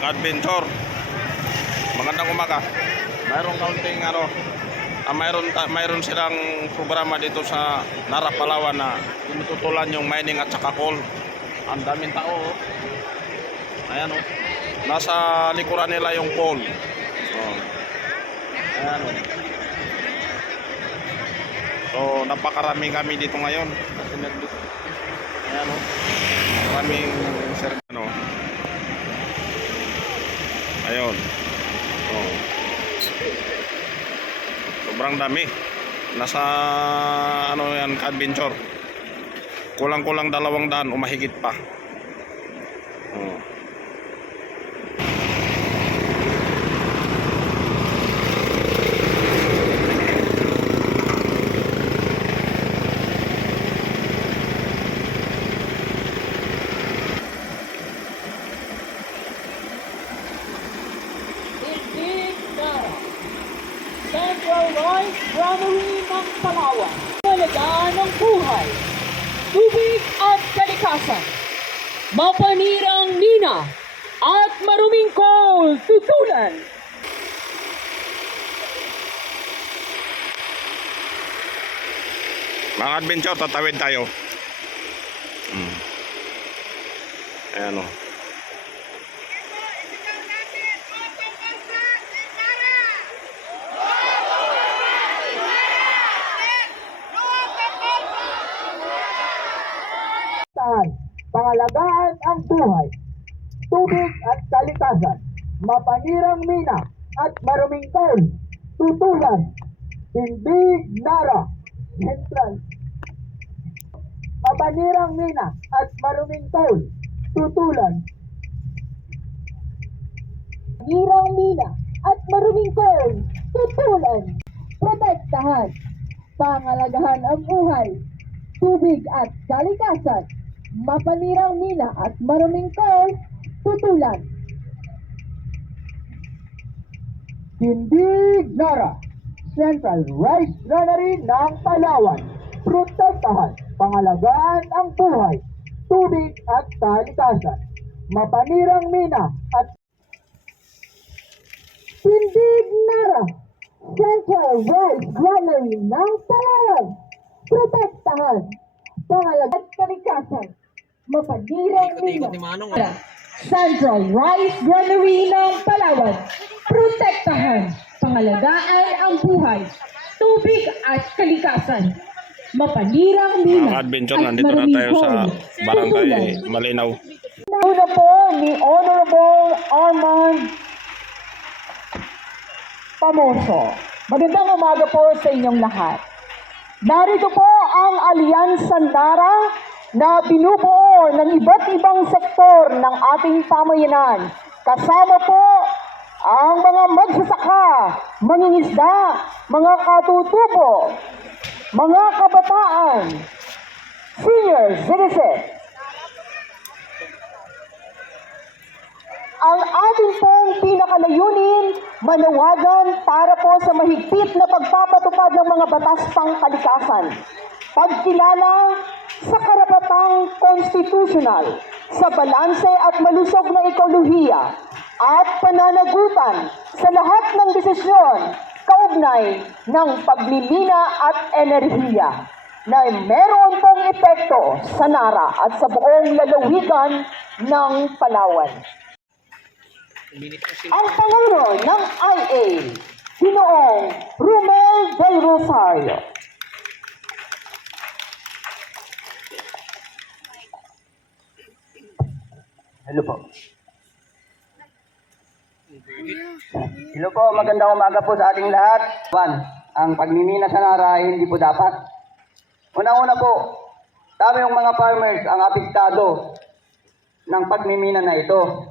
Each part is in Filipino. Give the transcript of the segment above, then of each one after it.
Adventure. Magandang umaga. Mayroong kaunting mayroon silang programa dito sa Nara, Palawan na tinututulan yung mining at saka coal. Ang daming tao. Ayan oh. Nasa likuran nila yung coal. Oh. Ayan oh. So napakarami kami dito ngayon. Ayan oh. Maraming ano. Ayun. Oh. Sobrang dami. Nasa ano yan, adventure. Kulang-kulang 200 o mahigit pa. Oh. Central Rice Granary ng Palawan. Palagaan ng buhay, tubig at kalikasan, mapanirang mina at maruming coal tutulan. Mga adventure, tatawid tayo. Ayan o. Pangalagaan ang buhay, tubig at kalikasan, mapanirang mina at maruming coal tutulan. Tindig Nara Central. Mapanirang mina at maruming coal tutulan. Mapanirang mina at maruming coal tutulan. Protektahan, pangalagaan ang buhay, tubig at kalikasan, mapanirang mina at maruming coal tutulan. Tindig Nara Central Rice Granary ng Palawan. Protektahan, pangalagaan ang buhay, tubig at kalikasan, mapanirang mina at Tindig Nara Central Rice Granary ng Palawan. Protektahan, pangalagaan at kalikasan, mapanirang mina. Central Rice Granary ng Palawan. Protektahan, pangalagaan ang buhay, tubig at kalikasan, mapanirang mina. Mga adventure, nandito na tayo sa Barangay Malinaw. Una po ni Honorable Armand Pamoso. Magandang umaga po sa inyong lahat. Narito po ang Alyansa Nara na binubuo ng iba't ibang sektor ng ating pamayanan. Kasama po ang mga magsasaka, mangingisda, mga katutubo, mga kabataan, senior citizen. Ang ating pong pinakalayunin, manawagan para po sa mahigpit na pagpapatupad ng mga batas pangkalikasan, pagkilala sa karapatang konstitusyonal, sa balanse at malusog na ekolohiya, at pananagutan sa lahat ng desisyon kaugnay ng pagmimina at enerhiya na meron pong epekto sa Nara at sa buong lalawigan ng Palawan. Ang Pangulo ng IA, Ginoong Romel Del Rosario. Hello po. Hello po, magandang umaga po sa ating lahat. Ang pagmimina sa Nara ay hindi po dapat. Unang-una po, dami yung mga farmers ang apektado ng pagmimina na ito.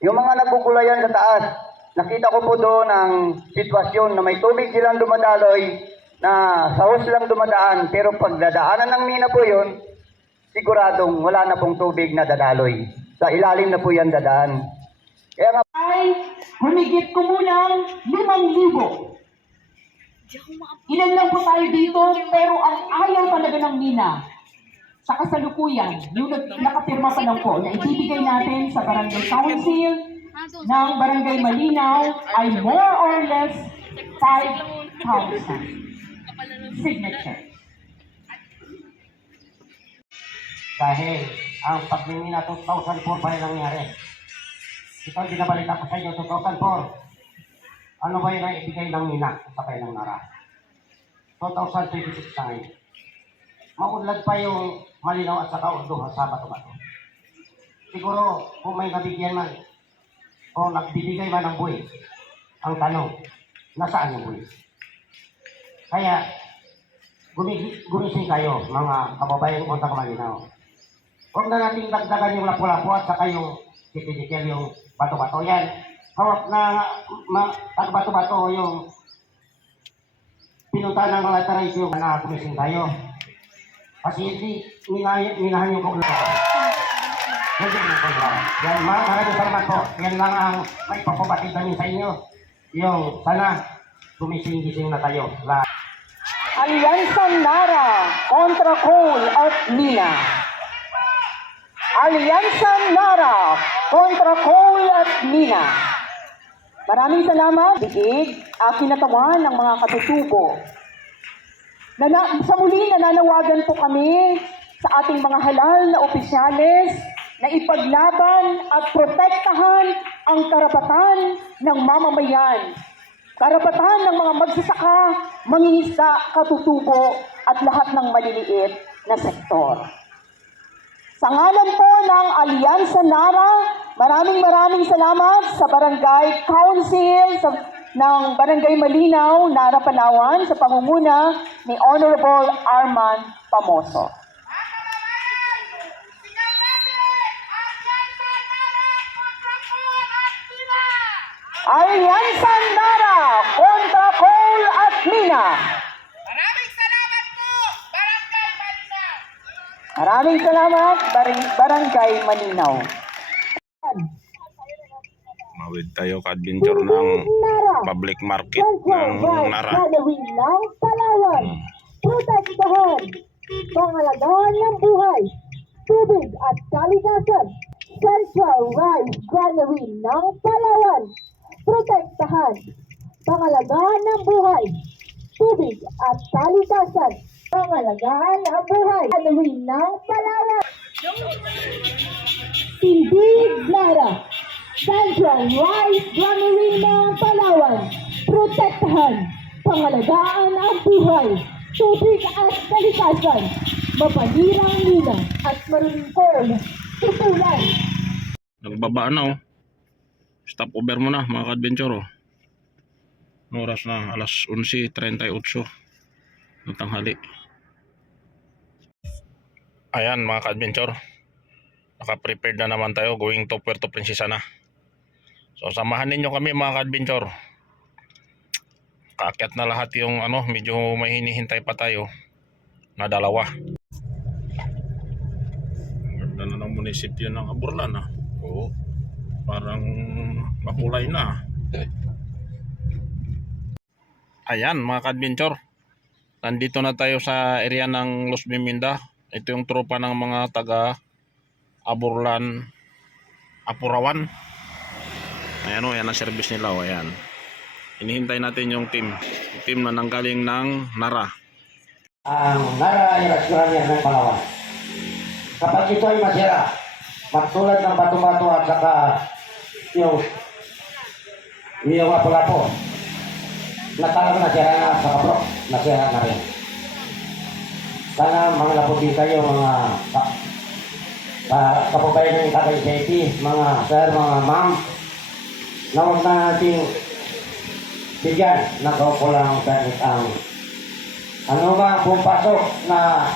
Yung mga nagkukulayan sa taas, nakita ko po doon ang sitwasyon na may tubig silang dumadaloy, na sa hose lang dumadaan, pero pag dadaanan ng mina po yun, siguradong wala na pong tubig na dadaloy. Sa ilalim na po yan dadaan. Kaya nga ay humigit kumulang 5,000. Ilan lang po tayo dito, pero ang ayaw talaga ng mina sa kasalukuyan, yung nakapirma pa lang po na ibibigay natin sa Barangay Council, ng Barangay Malinaw ay more or less 5,000 signatures. Dahil ang pagmimina 2004 pa rin nangyari. Ito ang binabalita ko sa inyo, 2004. Ano ba yun ang ibigay ng mina sa kayo ng Nara? 2026 na ngayon. Maunlad pa yung Malinaw at saka Udo sa Bato-Bato. Siguro kung may nabigyan man o nagbibigay man ng buwis, ang tanong, nasaan yung buwis? Kaya, gumising kayo, mga kababayan ko sa Malinaw. Huwag na natin dagdagan yung lapu-lapu at saka yung titikil yung bato-bato. Yan, hawak na bato-bato yung pinunta ng letters yung na gumising tayo. Kasi hindi minahan yung koglo. Hindi yung koglo. Yan, maraming salamat po. Yan lang ang may papabatid namin sa inyo. Yung sana gumising-gising na tayo. Alyansa Nara kontra Cole at Mina. Alyansa Nara kontra Cole at Mina. Maraming salamat, Bigig, kinatawan ng mga katutubo. Sa muli, nananawagan po kami sa ating mga halal na opisyales na ipaglaban at protektahan ang karapatan ng mamamayan. Karapatan ng mga magsasaka, mangingisda, katutubo at lahat ng maliliit na sektor. Sa ngalan po ng Alyansa Nara, maraming salamat sa Barangay Council ng Barangay Malinaw, Nara, Palawan sa pangunguna ni Honorable Arman Pamoso. Alyansa Nara kontra Cole at Mina. Maraming salamat po, Barangay Malinaw! Maraming salamat, Barangay Malinaw. Mawid tayo ka-adventure ng public market ng Nara. Gagawin ng Palawan. Protektahan. Pangalagaan ng buhay. Tubig at kalikasan. Central Rice Granary ng Palawan. Protektahan. Pangalagaan ng buhay. Tubig at kalikasan. Pangalagaan ng buhay. Granary ng Palawan. Tindig Nara. Central Rice Granary ng Palawan. Protektahan. Pangalagaan ang buhay. Tubig at kalikasan. Mapanirang nila at marunong tutulan. Nagbaba na oh. Stop over mo na mga ka-adventure oh. Oras na, alas 11:38 ng tanghali. Ayan mga ka-adventure, naka-prepared na naman tayo going to Puerto Princesa na. So samahan ninyo kami mga ka-adventure. Kaakyat na lahat yung medyo may hinihintay pa tayo na dalawa. Ganda na ng munisipyo ng Aburlan ah. Oo, parang makulay na. Ayan mga ka-adventure, nandito na tayo sa area ng Los Biminda. Ito yung tropa ng mga taga Aburlan, Apurawan. Ayan o, yan ang service nila o, ayan. Hinihintay natin yung team na nanggaling ng Nara. Ang Nara ay restaurant ng Palawan. Kapag ito ay masira, magtulad ng bato-bato at saka yung apo-apo, na talagang nasira na sa kapro, nasira na rin. Sana mga laputin kayo, mga kapabayan ng kakay mga sir, mga ma'am, na huwag na natin bigyan na kaukulang ganit ang ano ba pumapasok na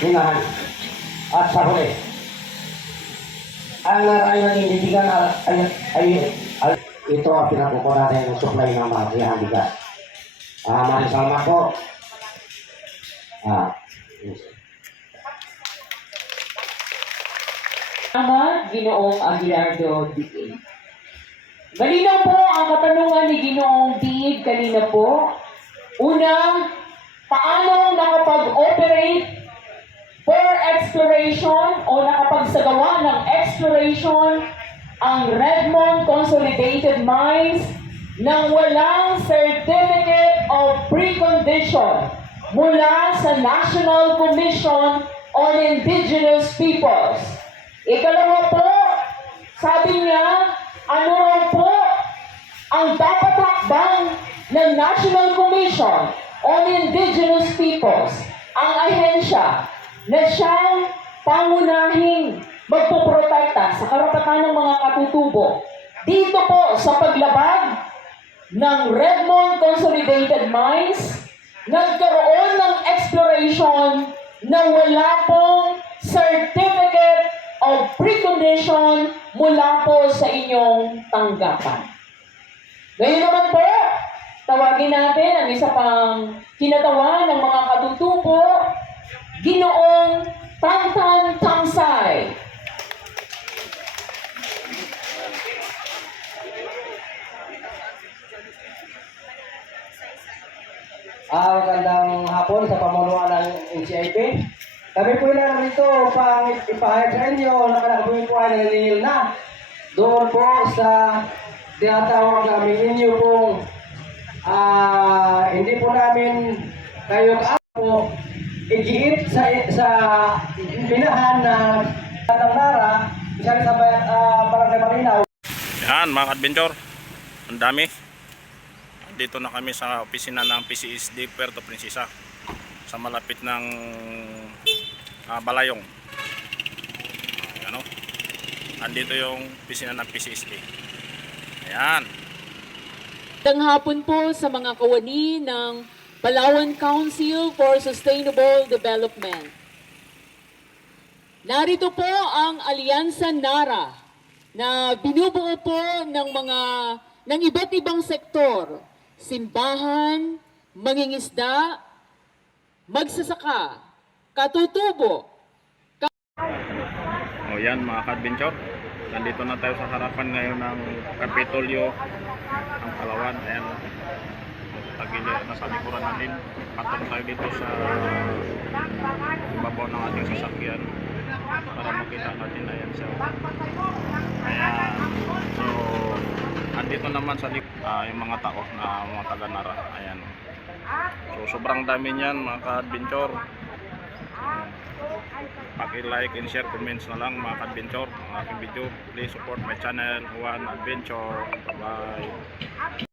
hinahan at sa huli. Ang narayan ng indigan ay ito ang pinakukuha natin ng supply ng mga siyang bigas. Maraming salamat po. Tama, Ginoong Aguilardo Diig. Malinaw po ang katanungan ni Ginoong Diig kanina po. Unang, paano nakapag-operate for exploration o nakapagsagawa ng exploration ang Redmond Consolidated Mines nang walang Certificate of Precondition mula sa National Commission on Indigenous Peoples. Ikalawa po, sabi niya, ano raw po ang dapat hakbang ng National Commission on Indigenous Peoples, ang ahensya na siyang pangunahing magpoprotekta sa karapatan ng mga katutubo dito po sa paglabag ng Redmond Consolidated Mines. Nagkaroon ng exploration na wala pong Certificate of Precondition mula po sa inyong tanggapan. Ngayon naman po, tawagin natin ang isa pang kinatawan ng mga katutubo, Ginoong Tantan Tangsay. Magandang hapon sa pamunuan ng NCIP. Kami po na rito upang ipahayag sa inyo na kami po ay nanginingil na doon po sa tinatawag namin ninyo pong hindi po namin kayo po igiit sa binahan na Nara, isa sa Barangay Marinaw. Yan mga adventure, ang dami. Dito na kami sa opisina ng PCSD Puerto Princesa sa malapit ng Balayong. Ano? Andito yung opisina ng PCSD. Ayan. Magandang hapon po sa mga kawani ng Palawan Council for Sustainable Development. Narito po ang Alyansa Nara na binubuo po ng iba't ibang sektor, simbahan, mangingisda, magsasaka, katutubo. O yan mga ka-adventure, nandito na tayo sa harapan ngayon ng Kapitolyo ng Palawan. Ayan, tagilid na sa likuran natin. Patong tayo dito sa babaw ng ating sasakyan para makita natin na yan siya. Ayan, so andito naman sa yung mga tao na mga taga-Nara. Ayan, so sobrang dami niyan mga ka-adventure. Paki-like and share, comments na lang mga ka-adventure ang aking video. Please support my channel, One Adventure. Bye.